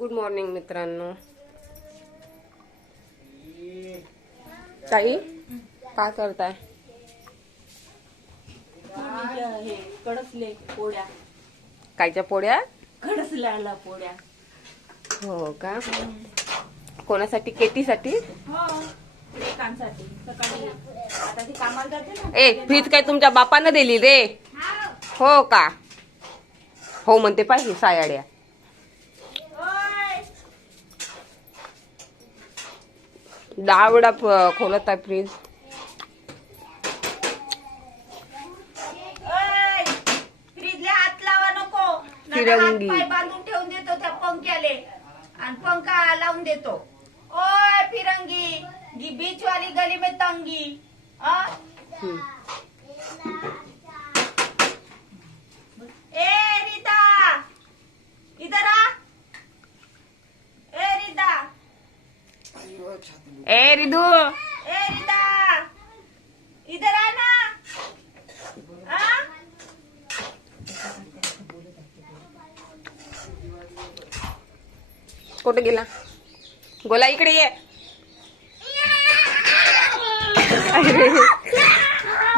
Good morning मित्रांनो. ताई काय करताय? हे कडसले पोळ्या. कायच्या पोळ्या? कडसल्याला पोळ्या. हो का? कोणासाठी? केटीसाठी? हो, लेकांसाठी. सकाळी आता ती कामाला जाते ना. ए फ्रीज काय तुमच्या बापानं दिली रे? हो का? हो म्हणते पाहिजे सायाड्या. दहा वेळा खोलत आहे फ्रीज. फ्रीजला हात लावा नको. फिरंगी. पाय बांधून ठेवून देतो त्या पंख्याले आणि पंखा लावून देतो. ओय फिरंगी, गी बीच वाली गली में तंगी. ए रीता, इधर आ. ए रीता, ए रिदू, ए रीता, इधर आ ना. हाँ? कुठे गेला? गोला इकडे ये.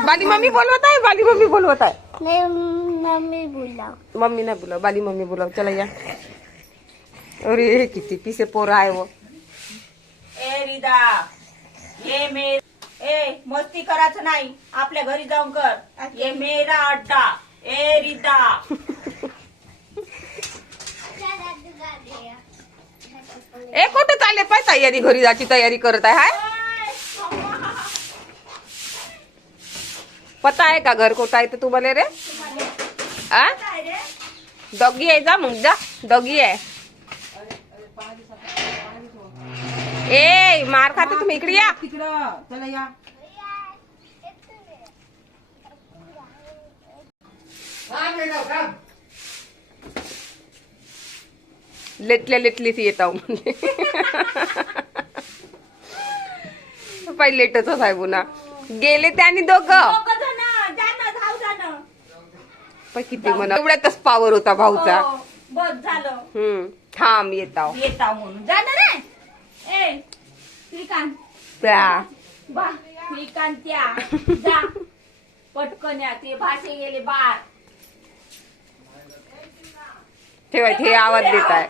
बाली मम्मी बोलवत आहे. बाली मम्मी बोलवत आहे. मम्मी बोला. मम्मी नाही बोलाव, बाली मम्मी बोलाव. चला या. अरे किती पिसे पोरं आहे वो. ए रिदा, ए मस्ती करायचं नाही. आपल्या घरी जाऊन कर. ये मेरा अड्डा. ए रिदा, ए कुठे चालले? पाय तयारी, घरी जायची तयारी करत आहे. हाय पता आहे का घर कोठं आहे ते तुम्हाला रे? आ काय रे? डॉगी आहे. जा मग जा. डॉगी आहे. ए मार खाते तुम्ही. इकडे या. तिकडं चला या. लेटल्या लेटलीच येत आहो म्हणजे. पाय लेटच आहे पुन्हा. गेले त्याने दोघं. दोघं जण, जा ना, धाव जा ना. पण किती म्हणा एवढ्यातच पावर होता भाऊचा. हो, बस झालं. थांब येत आहो. येता म्हणून जा ना रे. ए श्रीकांत, त्या बा श्रीकांत्या जा पटकन या. ते भाषे गेले बार. ठेवाय हे आवाज देत आहे.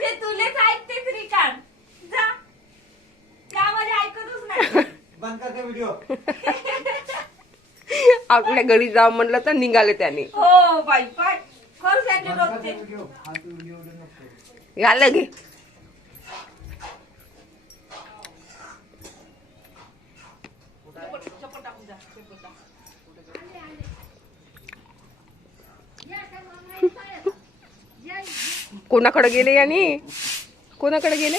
ते तुलेच ऐकते श्रीकांत. जा, त्यामध्ये ऐकतच नाही. बंद कर व्हिडिओ. आपल्या घरी जाऊ म्हणलं तर निघाले त्याने. हो बाई पाय खरं त्यांनी रोजचे. घाल घे. कोणाकडे गेले यानी? कोणाकडे गेले?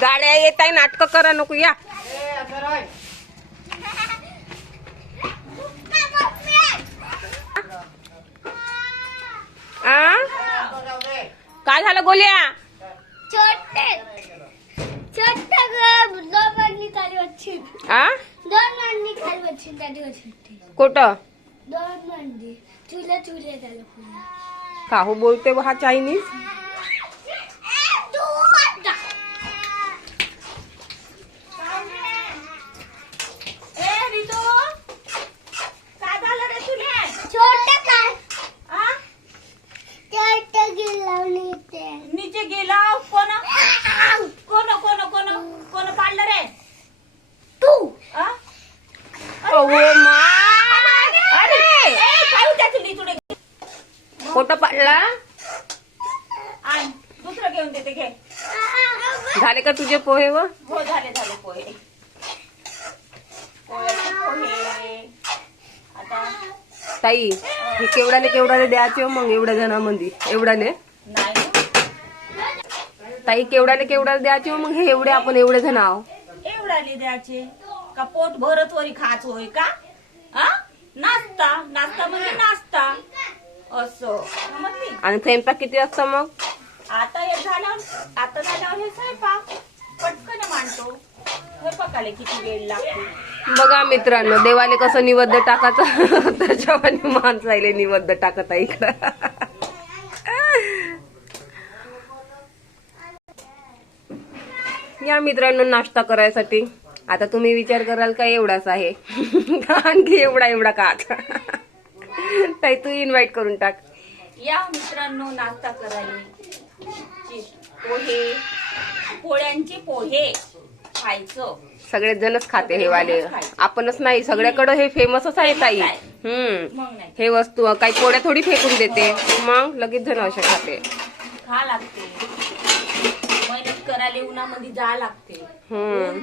गाड्या येत आहे. नाटक करा नको या. आ? काय झालं गोल्या? छोटे छोटे दोन मांडली खाली వచ్చి. आ दोन मांडली खाली వచ్చి त्याची होती. कुठं? दोन मांडली चुले चुले त्याला पुन्हा. का हो बोलते हा चायनीज? ए रितू, काय झालं रे तुले? छोटे काय आ? छोटे गिलावणी ते नीचे गेला. कोण कोण कोण कोण कोण पाडलं रे? तू आ? ओ मा. अरे ए काय होत्या तुली तुडे? कुठं पडला? आण दुसरं घेऊन देते. घे. झाले का तुझे पोहे व? हो झाले झाले पोहे. पोह्याचे पोहे. आता ताई हे केवढ्याले द्यायचे हो मग एवढ्या जणांमध्ये? एवढ्याले नाही ताई केवढ्याले द्यायचे हो मग? हे एवढे आपण एवढे जण आहो. एवढाले द्यायचे का? पोट भरत वरी खाच होय का? आ? नाश्ता नाश्ता म्हणजे नाश्ता असं समजली. आणि स्वयंपाक किती वाजता मग? आता झाल्यावर हे स्वयंपाक पटकन मांडतो. हे टाकायला किती वेळ लागतो. बघा मित्रांनो, देवाले कसं निवद्द टाकायचं त्याच्यावानी माणसाले निवद्द टाकत आहे इकडं. या मित्रांनो नाश्ता करायसाठी. आता तुम्ही विचार कराल का एवढाच आहे आणखी एवढा एवढा का ताई तू इन्व्हाइट करून टाक. या मित्रांनो नाश्ता करायला पोहे, पोळ्यांचे पोहे खायचं. सगळे जणच खाते हे वाले, आपणच नाही, सगळ्याकडे हे फेमसच आहे ताई. मग नाही हे वस्तू काही पोळ्या थोडी फेकून देते, मग लगेच जण असे खाते. खा लागते, मेहनत करायला उन्हामध्ये जा लागते,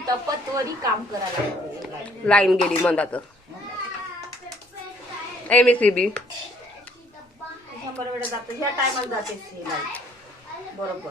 तपतवरी काम करायला लागते. लाईन गेली मंदात. MSCB 100 वेळा जातं, ह्या टायमाला जाते बरोबर.